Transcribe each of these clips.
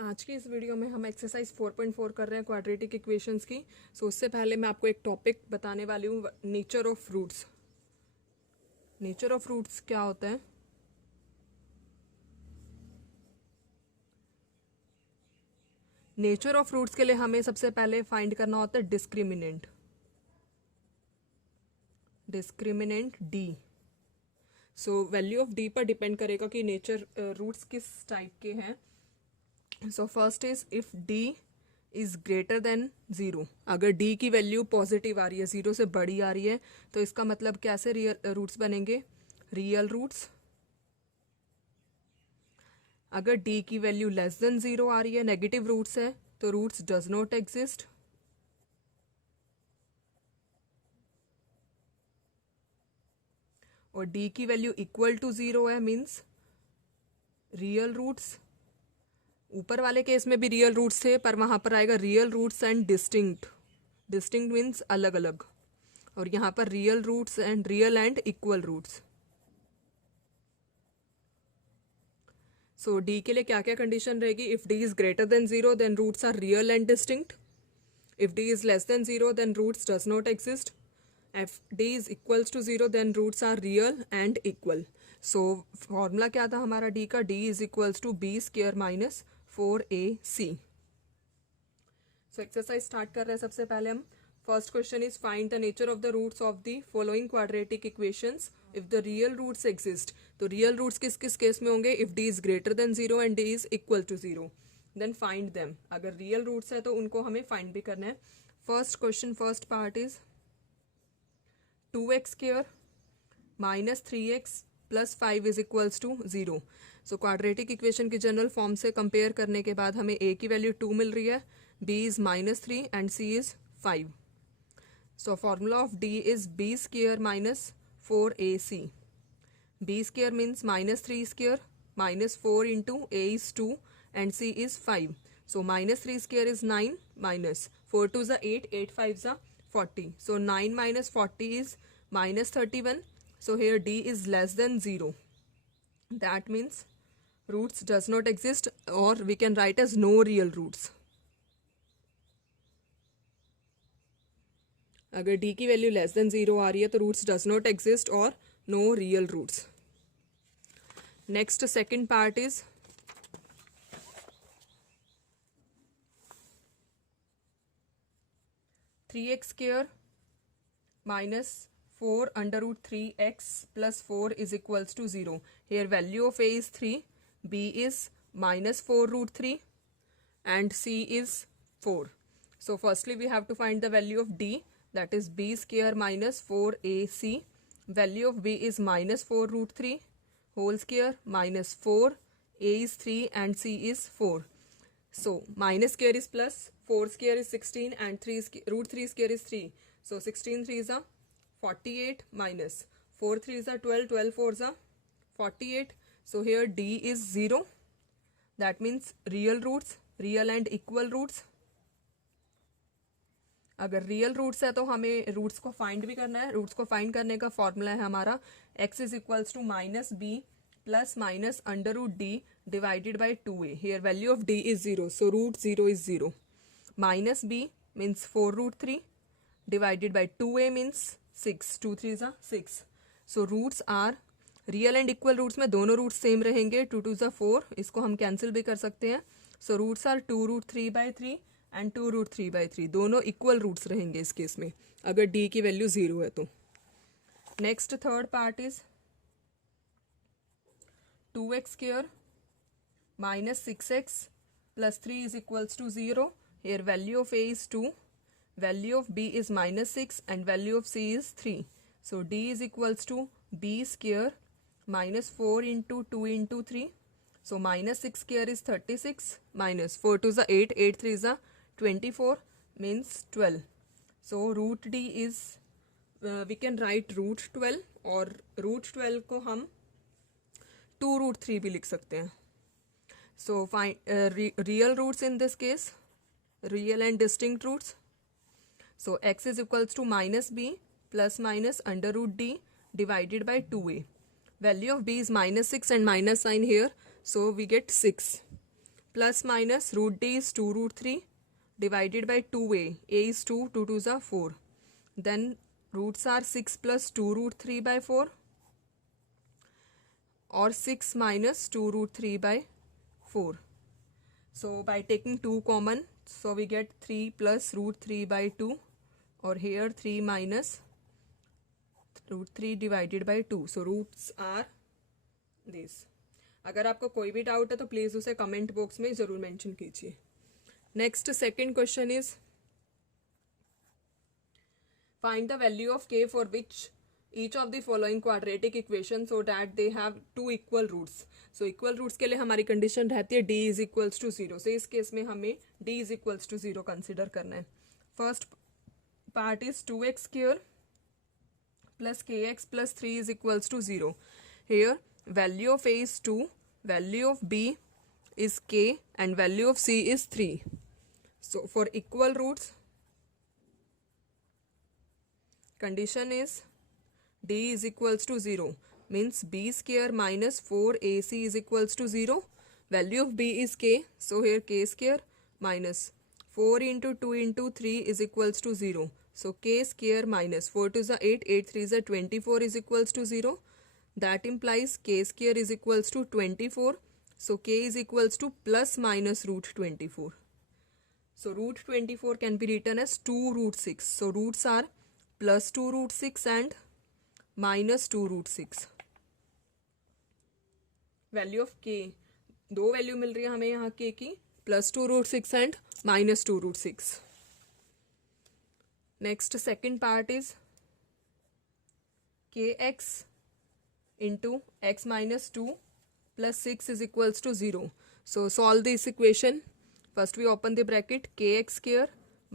आज की इस वीडियो में हम एक्सरसाइज 4.4 कर रहे हैं क्वाड्रेटिक इक्वेशंस की। उससे पहले मैं आपको एक टॉपिक बताने वाली हूँ, nature of fruits. Nature of fruits क्या होता है? नेचर ऑफ फ्रूट्स के लिए हमें सबसे पहले फाइंड करना होता है discriminant D. So value of D पर डिपेंड करेगा कि नेचर रूट्स किस टाइप के हैं। So first is if D is greater than zero. अगर डी की वैल्यू पॉजिटिव आ रही है, जीरो से बड़ी आ रही है, तो इसका मतलब कैसे रियल रूट्स बनेंगे? Real roots. अगर डी की वैल्यू लेस देन जीरो आ रही है, नेगेटिव रूट्स है, तो रूट्स डज नॉट एग्जिस्ट। और डी की वैल्यू इक्वल टू जीरो है, मीन्स रियल रूट्स। ऊपर वाले केस में भी रियल रूट्स थे, पर वहां पर आएगा real roots and distinct. Distinct means अलग अलग, और यहाँ पर real roots and real and equal roots. So D के लिए क्या क्या कंडीशन रहेगी? If D is greater than zero then roots are real and distinct. If D is less than zero then roots does not exist. If D is equals to zero then roots are real and equal. So formula क्या था हमारा D का? D is equals to B square minus 4ac। So exercise start कर रहे हैं। सबसे पहले हम first question is find the nature of the roots of the following quadratic equations if the real roots exist. तो real roots किस किस केस में होंगे? If D is greater than zero and D is equal to zero, then find them. अगर real roots है तो उनको हमें फाइंड भी करना है। First question, first part is 2x square minus 3x plus 5 is equals to zero. So quadratic equation की general form से कंपेयर करने के बाद हमें a की वैल्यू 2 मिल रही है, b is -3 and c is 5। So formula of d is b square minus 4ac। b square means -3 square minus 4 into a is 2 and c is 5। So -3 square is 9 minus 4 2 ज़ा 8, 8 5 ज़ा 40। सो 9 minus 40 is -31. So here d is less than 0. That means roots does not exist, or we can write as no real roots. अगर d की value less than 0 आ रही है तो roots does not exist और no real roots. Next second part is 3x square minus 4 under root 3x plus 4 is equals to 0. Here value of a is 3, b is minus 4 root 3 and c is 4. So firstly we have to find the value of d, that is b square minus 4ac. Value of b is minus 4 root 3 whole square minus 4, a is 3 and c is 4. So minus square is plus, 4 square is 16 and 3 root 3 square is 3. So 16 3 is a 48 minus 4 3 is a 12, 12 4 is a 48. So here d is 0. That means real roots, real and equal roots. अगर real roots है तो हमें roots को find भी करना है। Roots को find करने का फॉर्मूला है हमारा x is equals to minus B plus minus under root D divided by 2a. Here value of d is 0, so root 0 is 0. Minus b means 4 root 3 divided by 2a means 6, 2 3 ज़ा 6. So roots are real and equal roots में दोनों roots same रहेंगे, 2 2 ज़ा 4, इसको हम cancel भी कर सकते हैं. So roots are 2 root 3 by 3 and 2 root 3 by 3, दोनों इक्वल रूट्स रहेंगे इस केस में अगर d की वैल्यू 0 है तो. Next third part is 2x square minus 6x plus 3 is equals to 0. Here value of a is 2, value of b is minus 6 and value of c is 3. So d is equals to b square minus 4 into 2 into 3. So minus 6 square is 36 minus 4 2 is 8, 8 3 is 24 means 12. So root d is we can write root 12 और root 12 को हम 2 root 3 भी लिख सकते हैं. So find real roots in this case, real and distinct roots. So x is equals to minus b plus minus under root d divided by 2a. Value of b is minus 6 and minus sign here, so we get 6. plus minus root d is 2 root 3 divided by 2a. A is 2, 2 2s are 4. Then roots are 6 plus 2 root 3 by 4 or 6 minus 2 root 3 by 4. So by taking 2 common, so we get 3 plus root 3 by 2, or here 3 minus root 3 divided by 2. So roots are this. अगर आपको कोई भी doubt है तो please उसे comment box में ज़रूर mention कीजिए. Next second question is find the value of k for which each of the following quadratic equation so that they have two equal roots. So equal roots के लिए हमारी condition रहती है d is equals to 0. So इस case में हमें d is equals to 0 consider करना है. First part is 2x square plus kx plus 3 is equals to 0. Here value of a is 2, value of b is k and value of c is 3. So for equal roots, condition is d is equals to 0, means b square minus 4ac is equals to 0. Value of b is k, so here k square minus 4 into 2 into 3 is equals to 0. So k square minus 4 to the 8, 8 3 is a 24 is equals to 0. That implies k square is equals to 24. So k is equals to plus minus root 24. So root 24 can be written as 2 root 6. So roots are plus 2 root 6 and minus 2 root 6. Value of k, दो value मिल रही है हमें यहाँ k की, plus 2 root 6 and minus 2 root 6. Next second part is kx into x minus 2 plus 6 is equals to 0. So solve this equation. First we open the bracket, kx square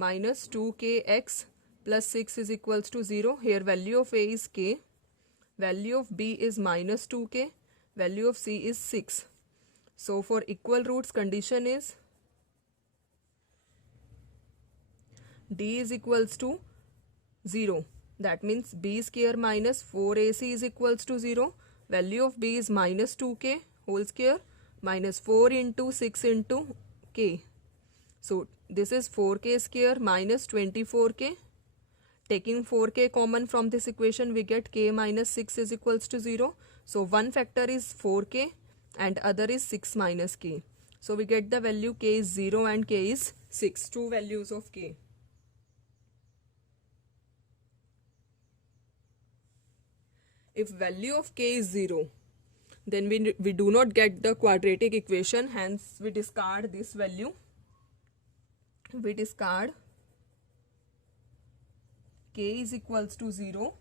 minus 2kx plus 6 is equals to 0. Here value of a is k, value of b is minus 2k, value of c is 6. So for equal roots condition is d is equals to 0. That means b square minus 4ac is equals to 0. Value of b is minus 2k whole square minus 4 into 6 into k. So this is 4k square minus 24k. Taking 4k common from this equation, we get k minus 6 is equals to 0. So one factor is 4k and other is 6 minus k. So we get the value k is 0 and k is 6. Two values of k. If value of k is 0, then we do not get the quadratic equation, hence we discard this value. We discard k is equals to 0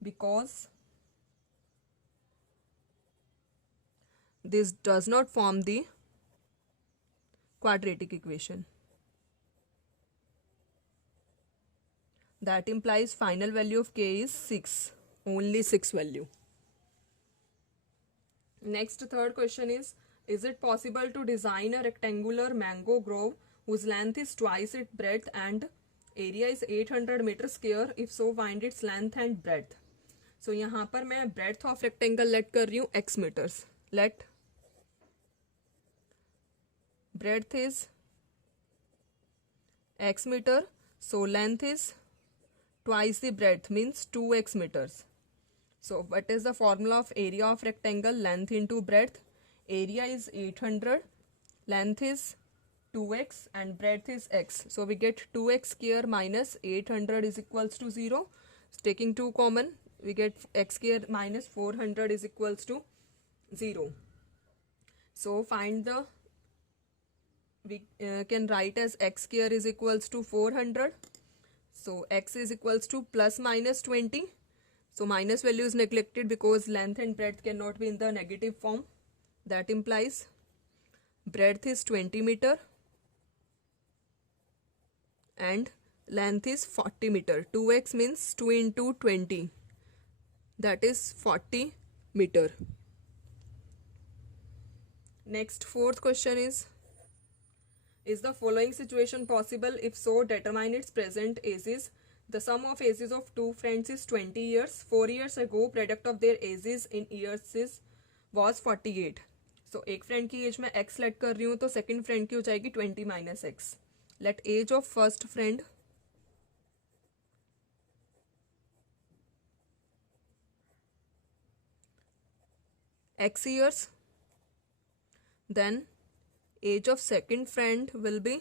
because this does not form the quadratic equation. That implies final value of k is 6. Only 6 value. Next third question is it possible to design a rectangular mango grove whose length is twice its breadth and area is 800 meter square? If so, find its length and breadth. So यहाँ पर मैं breadth of rectangle let कर रही हूँ x meters. Let breadth is x meter. So length is twice the breadth, means 2x meters. So what is the formula of area of rectangle? Length into breadth. Area is 800, length is 2x and breadth is x. So we get 2x square minus 800 is equals to 0. Taking 2 common, we get x square minus 400 is equals to 0. So find the, we can write as x square is equals to 400. So x is equals to plus minus 20. So minus value is neglected because length and breadth cannot be in the negative form. That implies breadth is 20 meter and length is 40 meter. 2x means 2 into 20. That is 40 meter. Next fourth question is the following situation possible? If so, determine its present ages. The sum of ages of two friends is 20 years. 4 years ago, product of their ages in years was 48. सो एक friend की as में x late कर रही हूँ, तो second friend की हो जाएगी 20 minus x. Let age of first friend x years, then age of second friend will be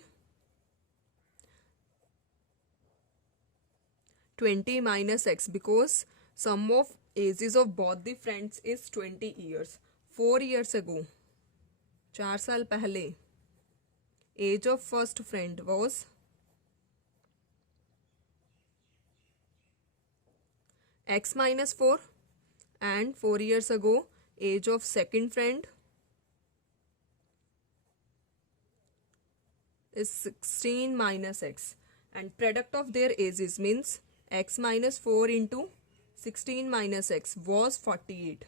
20 minus x, because sum of ages of both the friends is 20 years. 4 years ago, 4 साल पहले, age of first friend was x minus 4, and 4 years ago age of second friend is 16 minus x, and product of their ages means x minus 4 into 16 minus x was 48.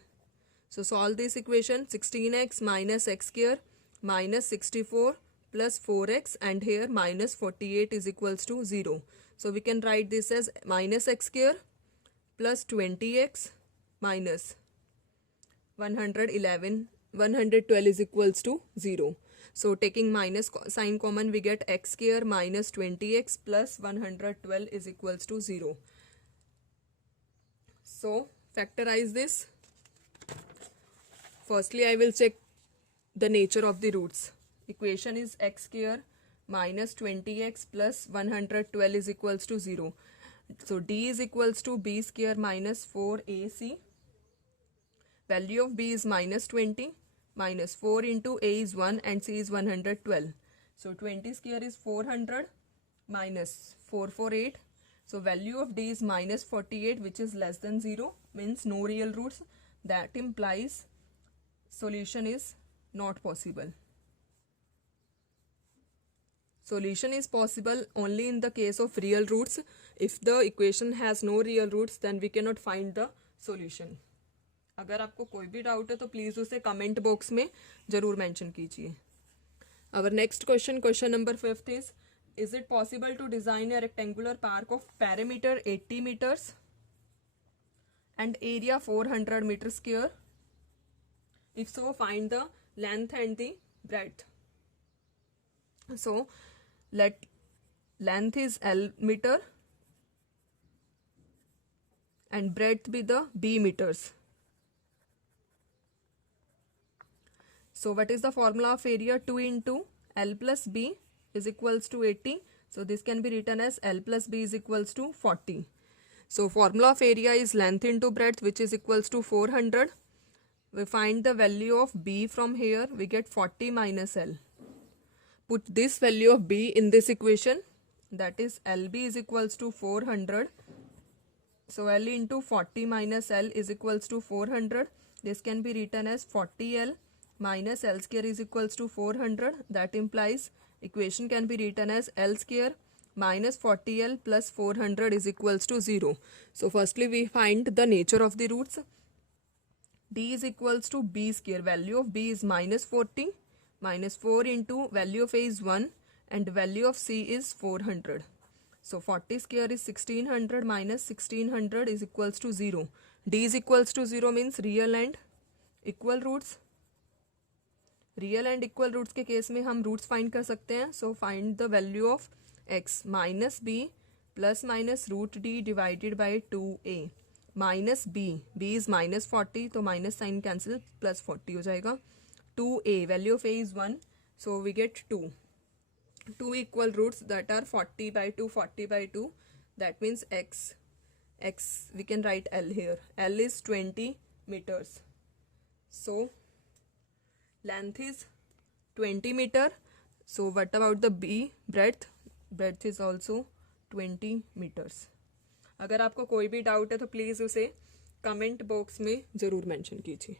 So solve this equation. 16x minus x square minus 64 plus 4x, and here minus 48 is equals to 0. So we can write this as minus x square plus 20x minus 112 is equals to 0. So taking minus sign common, we get x square minus 20x plus 112 is equals to 0. So factorize this. Firstly, I will check the nature of the roots. Equation is x square minus 20x plus 112 is equals to 0. So d is equals to b square minus 4ac. Value of b is minus 20, minus 4 into a is 1 and c is 112. So 20 square is 400 minus 448. So value of d is minus 48, which is less than 0, means no real roots. That implies solution is not possible. Solution is possible only in the case of real roots. If the equation has no real roots, then we cannot find the solution. अगर आपको कोई भी doubt है तो please उसे comment box में ज़रूर mention कीजिए. Our next question, question number 5 is it possible to design a rectangular park of perimeter 80 meters and area 400 meters square? If so, find the length and the breadth. So let length is L meter and breadth be the B meters. So what is the formula of area? 2 into L plus B is equals to 80. So this can be written as L plus B is equals to 40. So formula of area is length into breadth, which is equals to 400. We find the value of B from here. We get 40 minus L. Put this value of B in this equation. That is LB is equals to 400. So L into 40 minus L is equals to 400. This can be written as 40L minus L square is equals to 400. That implies equation can be written as L square minus 40L plus 400 is equals to 0. So firstly we find the nature of the roots. D is equals to B square. Value of B is minus 40. Minus 4 into value of A is 1 and value of C is 400. So 40 square is 1600 minus 1600 is equals to 0. D is equals to 0 means real and equal roots. Real and equal roots के case में हम roots find कर सकते हैं. So find the value of x minus B plus minus root D divided by 2a minus B is minus 40, तो minus sign cancel, plus 40 हो जाएगा. 2a value of a is 1, so we get 2 equal roots that are 40 by 2 40 by 2. That means x we can write L here. L is 20 meters. So length is 20 meter. So what about the B breadth? Breadth is also 20 meters. अगर आपको कोई भी doubt है तो please उसे comment box में ज़रूर mention कीजिए.